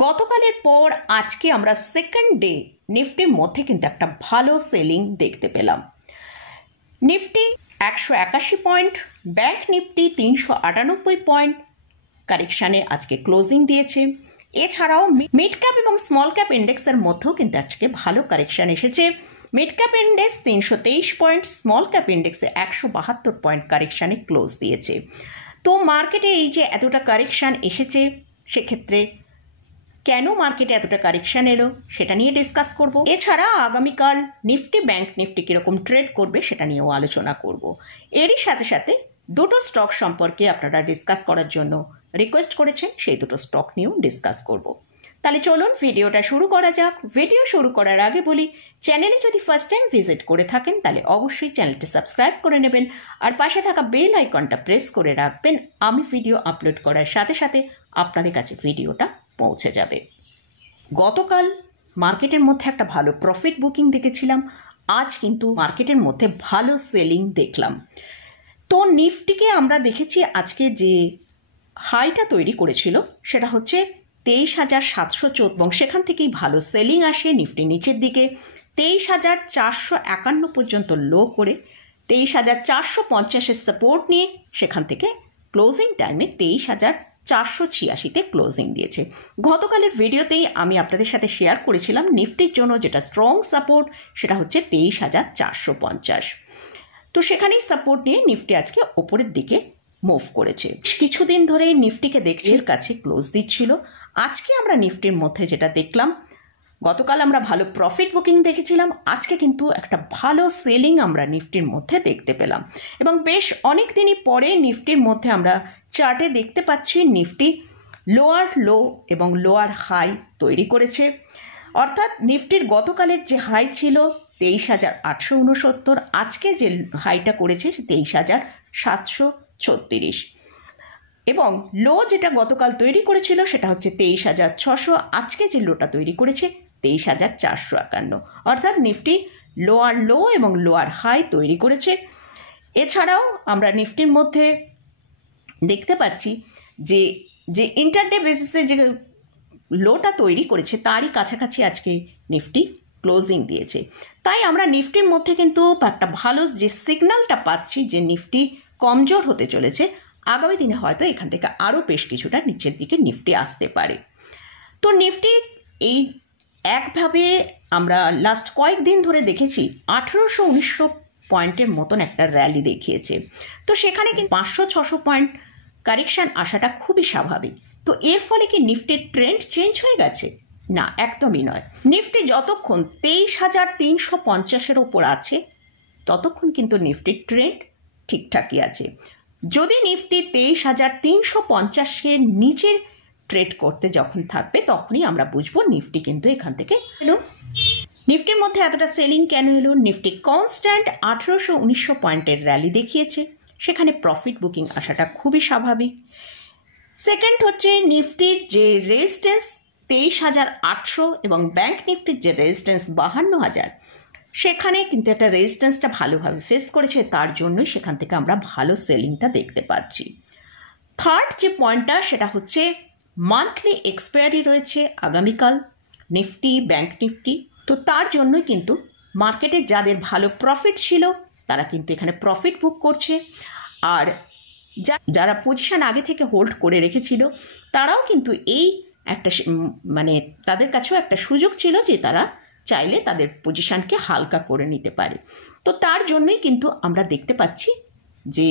গতকালের পর আজকে আমরা সেকেন্ড ডে নিফটির মধ্যে কিন্তু একটা ভালো সেলিং দেখতে পেলাম। Nifty 181 point, bank Nifty 398 point কারেকশানে আজকে ক্লোজিং দিয়েছে। এছাড়াও মিড ক্যাপ এবং স্মল ক্যাপ ইন্ডেক্সের মধ্যেও কিন্তু আজকে ভালো কারেকশান এসেছে। Mid cap index 323 point, small cap ইন্ডেক্সে 172 পয়েন্ট কারেকশানে ক্লোজ দিয়েছে। তো মার্কেটে এই যে এতটা কারেকশান এসেছে, সেক্ষেত্রে কেন মার্কেটে এতটা কারেকশান এলো সেটা নিয়ে ডিসকাস করব। এছাড়া আগামীকাল নিফটি ব্যাংক নিফটি কীরকম ট্রেড করবে সেটা নিয়েও আলোচনা করব। এরই সাথে সাথে দুটো স্টক সম্পর্কে আপনারা ডিসকাস করার জন্য রিকোয়েস্ট করেছেন, সেই দুটো স্টক নিয়েও ডিসকাস করব। তাহলে চলুন ভিডিওটা শুরু করা যাক। ভিডিও শুরু করার আগে বলি, চ্যানেলে যদি ফার্স্ট টাইম ভিজিট করে থাকেন তাহলে অবশ্যই চ্যানেলটি সাবস্ক্রাইব করে নেবেন আর পাশে থাকা বেল আইকনটা প্রেস করে রাখবেন। আমি ভিডিও আপলোড করার সাথে সাথে আপনাদের কাছে ভিডিওটা পৌঁছে যাবে। গতকাল মার্কেটের মধ্যে একটা ভালো প্রফিট বুকিং দেখেছিলাম, আজ কিন্তু মার্কেটের মধ্যে ভালো সেলিং দেখলাম। তো নিফটিকে আমরা দেখেছি আজকে যে হাইটা তৈরি করেছিল সেটা হচ্ছে 23,714 এবং সেখান থেকেই ভালো সেলিং আসে। নিফটি নিচের দিকে 23,451 পর্যন্ত লো করে 23,450-এর সাপোর্ট নিয়ে সেখান থেকে ক্লোজিং টাইমে 23,486-তে ক্লোজিং দিয়েছে। গতকালের ভিডিওতেই আমি আপনাদের সাথে শেয়ার করেছিলাম নিফটির জন্য যেটা স্ট্রং সাপোর্ট সেটা হচ্ছে 23,450। তো সেখানেই সাপোর্ট নিয়ে নিফটি আজকে ওপরের দিকে মুভ করেছে। কিছুদিন ধরে নিফটিকে দেখছি এর কাছে ক্লোজ দিচ্ছিল। আজকে আমরা নিফটির মধ্যে যেটা দেখলাম, গতকাল আমরা ভালো প্রফিট বুকিং দেখেছিলাম, আজকে কিন্তু একটা ভালো সেলিং আমরা নিফটির মধ্যে দেখতে পেলাম এবং বেশ অনেক দিনই পরে নিফটির মধ্যে আমরা চার্টে দেখতে পাচ্ছি নিফটি লোয়ার লো এবং লোয়ার হাই তৈরি করেছে। অর্থাৎ নিফটির গতকালের যে হাই ছিল 23,869, আজকে যে হাইটা করেছে 23,736 এবং লো যেটা গতকাল তৈরি করেছিল সেটা হচ্ছে 23,600, আজকে যে লোটা তৈরি করেছে 23,451। অর্থাৎ নিফটি লোয়ার লো এবং লোয়ার হাই তৈরি করেছে। এছাড়াও আমরা নিফটির মধ্যে দেখতে পাচ্ছি যে ইন্টারডে বেসিসে যে লোটা তৈরি করেছে তারই কাছাকাছি আজকে নিফটি ক্লোজিং দিয়েছে। তাই আমরা নিফটির মধ্যে কিন্তু একটা ভালো যে সিগন্যালটা পাচ্ছি যে নিফটি কমজোর হতে চলেছে, আগামী দিনে হয়তো এখান থেকে আরও বেশ কিছুটা নিচের দিকে নিফটি আসতে পারে। তো নিফটি এই একভাবে আমরা লাস্ট কয়েকদিন ধরে দেখেছি 1800-1900 পয়েন্টের মতন একটা র্যালি দেখিয়েছে। তো সেখানে কিন্তু 500-600 পয়েন্ট কারেকশান আসাটা খুবই স্বাভাবিক। তো এর ফলে কি নিফটির ট্রেন্ড চেঞ্জ হয়ে গেছে? না, একদমই নয়। নিফটি যতক্ষণ 23,350-এর ওপর আছে ততক্ষণ কিন্তু নিফটির ট্রেন্ড ঠিকঠাকই আছে। যদি নিফটি 23,350-এর নিচে ট্রেড করতে যখন থাকবে তখনই আমরা বুঝবো নিফটি কিন্তু এখান থেকে এলো। নিফটির মধ্যে এতটা সেলিং কেন এলো? নিফটি কনস্ট্যান্ট 1800-1900 পয়েন্টের র্যালি দেখিয়েছে, সেখানে প্রফিট বুকিং আসাটা খুবই স্বাভাবিক। সেকেন্ড হচ্ছে নিফটির যে রেজিস্ট্যান্স 23,800 এবং ব্যাংক নিফটির যে রেজিস্ট্যান্স 52,000, সেখানে কিন্তু একটা রেজিস্ট্যান্সটা ভালোভাবে ফেস করেছে, তার জন্যই সেখান থেকে আমরা ভালো সেলিংটা দেখতে পাচ্ছি। থার্ড যে পয়েন্টটা সেটা হচ্ছে মান্থলি এক্সপায়ারি রয়েছে আগামীকাল নিফটি ব্যাংক নিফটি। তো তার জন্যই কিন্তু মার্কেটে যাদের ভালো প্রফিট ছিল তারা কিন্তু এখানে প্রফিট বুক করছে, আর যারা পজিশন আগে থেকে হোল্ড করে রেখেছিল তারাও কিন্তু এই একটা মানে তাদের কাছেও একটা সুযোগ ছিল যে তারা চাইলে তাদের পজিশনকে হালকা করে নিতে পারে। তো তার জন্যই কিন্তু আমরা দেখতে পাচ্ছি যে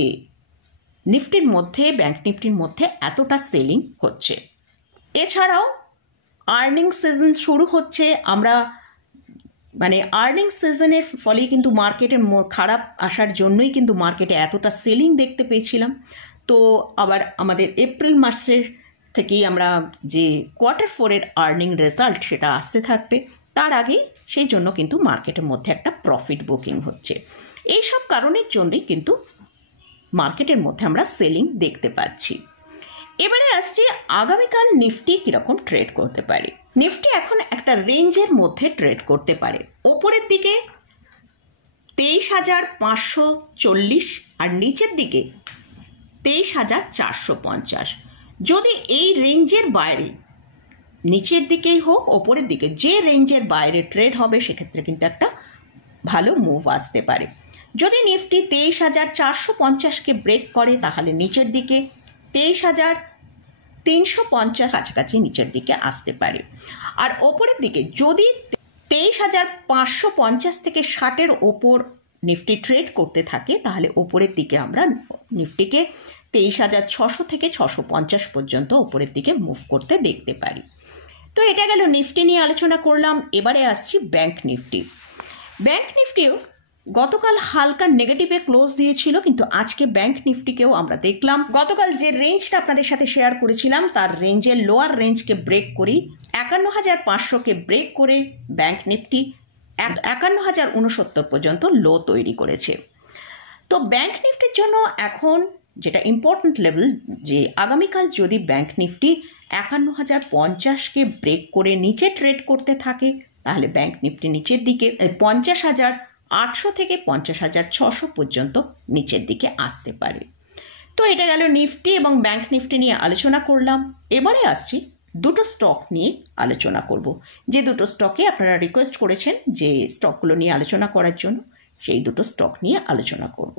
নিফটির মধ্যে ব্যাংক নিফটির মধ্যে এতটা সেলিং হচ্ছে। এছাড়াও আর্নিং সিজন শুরু হচ্ছে, আমরা মানে আর্নিং সিজনের ফলেই কিন্তু মার্কেটের খারাপ আসার জন্যই কিন্তু মার্কেটে এতটা সেলিং দেখতে পেয়েছিলাম। তো আবার আমাদের এপ্রিল মাসের থেকেই আমরা যে Q4-এর আর্নিং রেজাল্ট সেটা আসতে থাকবে, তার আগেই সেই জন্য কিন্তু মার্কেটের মধ্যে একটা প্রফিট বুকিং হচ্ছে। এইসব কারণের জন্যই কিন্তু মার্কেটের মধ্যে আমরা সেলিং দেখতে পাচ্ছি। এবারে আসছি আগামীকাল নিফটি কীরকম ট্রেড করতে পারে। নিফটি এখন একটা রেঞ্জের মধ্যে ট্রেড করতে পারে, ওপরের দিকে 23,540 আর নিচের দিকে 23,450। যদি এই রেঞ্জের বাইরে নিচের দিকেই হোক ওপরের দিকে যে রেঞ্জের বাইরে ট্রেড হবে সেক্ষেত্রে কিন্তু একটা ভালো মুভ আসতে পারে। যদি নিফটি 23,450কে ব্রেক করে তাহলে নিচের দিকে 23,350 কাছাকাছি নিচের দিকে আসতে পারে। আর ওপরের দিকে যদি 23,550 থেকে 60-এর ওপর নিফটি ট্রেড করতে থাকে তাহলে ওপরের দিকে আমরা নিফটিকে 23,600 থেকে 650 পর্যন্ত ওপরের দিকে মুভ করতে দেখতে পারি। তো এটা গেল নিফটি নিয়ে আলোচনা করলাম। এবারে আসছি ব্যাংক নিফটি। ব্যাংক নিফটিও গতকাল হালকা নেগেটিভে ক্লোজ দিয়েছিল, কিন্তু আজকে ব্যাংক নিফটিকেও আমরা দেখলাম গতকাল যে রেঞ্জটা আপনাদের সাথে শেয়ার করেছিলাম তার রেঞ্জের লোয়ার রেঞ্জকে ব্রেক করি 51,500কে ব্রেক করে ব্যাংক নিফটি 51,069 পর্যন্ত লো তৈরি করেছে। তো ব্যাংক নিফটির জন্য এখন যেটা ইম্পর্টেন্ট লেভেল, যে আগামীকাল যদি ব্যাংক নিফটি 51,050কে ব্রেক করে নিচে ট্রেড করতে থাকে তাহলে ব্যাংক নিফটি নিচের দিকে 50,800 থেকে 50,600 পর্যন্ত নিচের দিকে আসতে পারে। তো এটা গেল নিফটি এবং ব্যাংক নিফটি নিয়ে আলোচনা করলাম। এবারে আসছি দুটো স্টক নিয়ে আলোচনা করব, যে দুটো স্টকে আপনারা রিকোয়েস্ট করেছেন যে স্টকগুলো নিয়ে আলোচনা করার জন্য, সেই দুটো স্টক নিয়ে আলোচনা করব।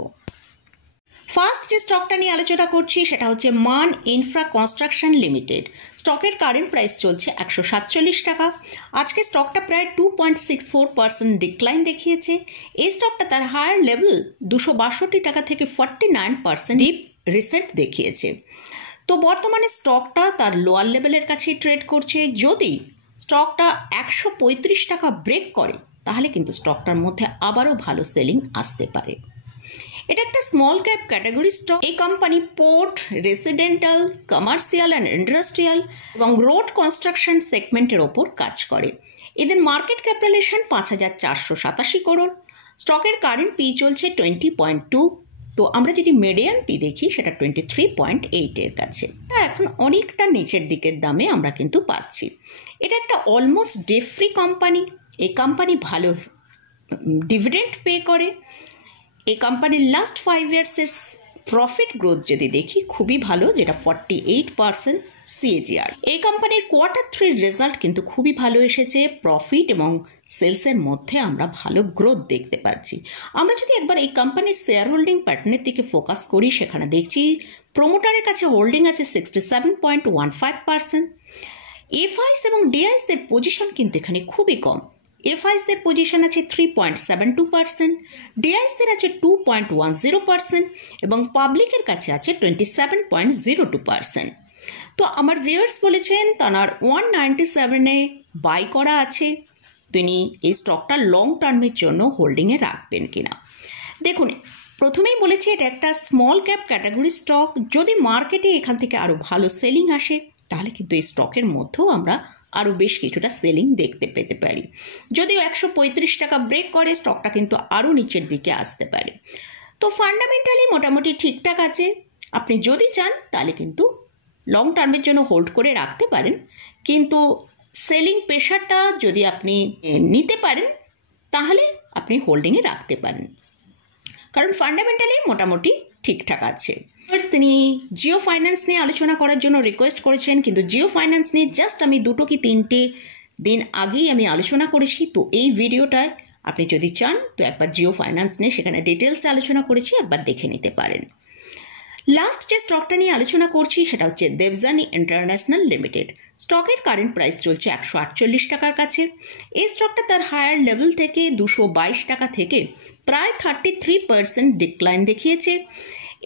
ফার্স্ট যে স্টকটা নিয়ে আলোচনা করছি সেটা হচ্ছে মান ইনফ্রা কনস্ট্রাকশন লিমিটেড। স্টকের কারেন্ট প্রাইস চলছে 147 টাকা। আজকে স্টকটা প্রায় 2.64% ডিক্লাইন দেখিয়েছে। এই স্টকটা তার হায়ার লেভেল 262 টাকা থেকে 49% ডিপ রিসেন্ট দেখিয়েছে। তো বর্তমানে স্টকটা তার লোয়ার লেভেলের কাছেই ট্রেড করছে। যদি স্টকটা 135 টাকা ব্রেক করে তাহলে কিন্তু স্টকটার মধ্যে আবারও ভালো সেলিং আসতে পারে। এটা একটা স্মল ক্যাপ ক্যাটাগরি স্টক। এই company port, residential, commercial and industrial এবং রোড কনস্ট্রাকশন সেগমেন্টের ওপর কাজ করে। এদের মার্কেট ক্যাপিটালাইজেশন 5,487 করোড়। স্টকের কারেন্ট পি চলছে 20.2। তো আমরা যদি মিডিয়ান পি দেখি সেটা 23.8-এর কাছে। এখন অনেকটা নিচের দিকের দামে আমরা কিন্তু পাচ্ছি। এটা একটা অলমোস্ট ডেট ফ্রি কোম্পানি। এই কোম্পানি ভালো ডিভিডেন্ড পে করে। এই কোম্পানির লাস্ট 5 ইয়ার্সের প্রফিট গ্রোথ যদি দেখি খুবই ভালো, যেটা 48% CAGR। এই কোম্পানির Q3 রেজাল্ট কিন্তু খুবই ভালো এসেছে। প্রফিট এবং সেলসের মধ্যে আমরা ভালো গ্রোথ দেখতে পাচ্ছি। আমরা যদি একবার এই কোম্পানির শেয়ার হোল্ডিং প্যাটার্নের দিকে ফোকাস করি সেখানে দেখছি প্রোমোটারের কাছে হোল্ডিং আছে 67.15%। এফআইস এবং ডিআইসের পজিশন কিন্তু এখানে খুবই কম। এফআইসের পজিশন আছে 3.72%, ডিআইসের আছে 2.10% এবং পাবলিকের কাছে আছে 27.02%। তো আমার ভিউয়ার্স বলেছেন তার 197-এ বাই করা আছে। তিনি এই স্টকটা লং টার্মের জন্য হোল্ডিংয়ে রাখবেন কিনা। দেখুন, প্রথমেই বলেছি এটা একটা স্মল ক্যাপ ক্যাটাগরি স্টক। যদি মার্কেটে এখান থেকে আরও ভালো সেলিং আসে তাহলে কিন্তু এই স্টকের মধ্যেও আমরা আরও বেশ কিছুটা সেলিং দেখতে পেতে পারি। যদিও 135 টাকা ব্রেক করে স্টকটা কিন্তু আরও নিচের দিকে আসতে পারে। তো ফান্ডামেন্টালি মোটামুটি ঠিকঠাক আছে। আপনি যদি চান তাহলে কিন্তু লং টার্মের জন্য হোল্ড করে রাখতে পারেন, কিন্তু সেলিং প্রেশারটা যদি আপনি নিতে পারেন তাহলে আপনি হোল্ডিংয়ে রাখতে পারেন, কারণ ফান্ডামেন্টালি মোটামুটি ঠিকঠাক আছে। তিনি জিও ফাইন্যান্স নিয়ে আলোচনা করার জন্য রিকোয়েস্ট করেছেন, কিন্তু জিও ফাইন্যান্স নিয়ে জাস্ট আমি 2 কি 3টে দিন আগেই আমি আলোচনা করেছি। তো এই ভিডিওটায় আপনি যদি চান তো একবার জিও ফাইন্যান্স নিয়ে সেখানে ডিটেলসে আলোচনা করেছি, একবার দেখে নিতে পারেন। লাস্ট যে স্টকটা নিয়ে আলোচনা করছি সেটা হচ্ছে দেবযানী ইন্টারন্যাশনাল লিমিটেড। স্টকের কারেন্ট প্রাইস চলছে 148 টাকার কাছে। এই স্টকটা তার হায়ার লেভেল থেকে 222 টাকা থেকে প্রায় 33% ডিক্লাইন দেখিয়েছে।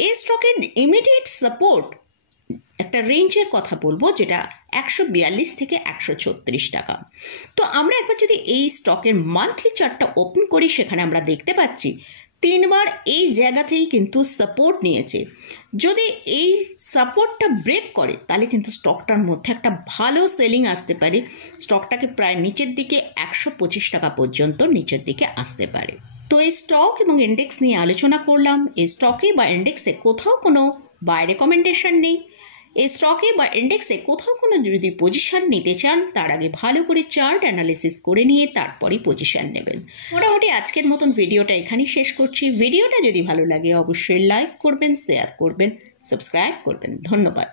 এই স্টকের ইমিডিয়েট সাপোর্ট একটা রেঞ্জের কথা বলবো, যেটা 142 থেকে 136 টাকা। তো আমরা একবার যদি এই স্টকের মান্থলি চার্টটা ওপেন করি সেখানে আমরা দেখতে পাচ্ছি 3 বার এই জায়গাতেই কিন্তু সাপোর্ট নিয়েছে। যদি এই সাপোর্টটা ব্রেক করে তাহলে কিন্তু স্টকটার মধ্যে একটা ভালো সেলিং আসতে পারে। স্টকটাকে প্রায় নিচের দিকে 125 টাকা পর্যন্ত নিচের দিকে আসতে পারে। তো এই স্টক এবং ইন্ডেক্স নিয়ে আলোচনা করলাম। এই স্টকে বা ইন্ডেক্সে কোথাও কোনো বাই রেকমেন্ডেশন নেই। এই স্টকে বা ইন্ডেক্সে কোথাও কোনো যদি পজিশন নিতে চান তার আগে ভালো করে চার্ট অ্যানালিসিস করে নিয়ে তারপরেই পজিশন নেবেন। মোটামুটি আজকের মতন ভিডিওটা এখানেই শেষ করছি। ভিডিওটা যদি ভালো লাগে অবশ্যই লাইক করবেন, শেয়ার করবেন, সাবস্ক্রাইব করবেন। ধন্যবাদ।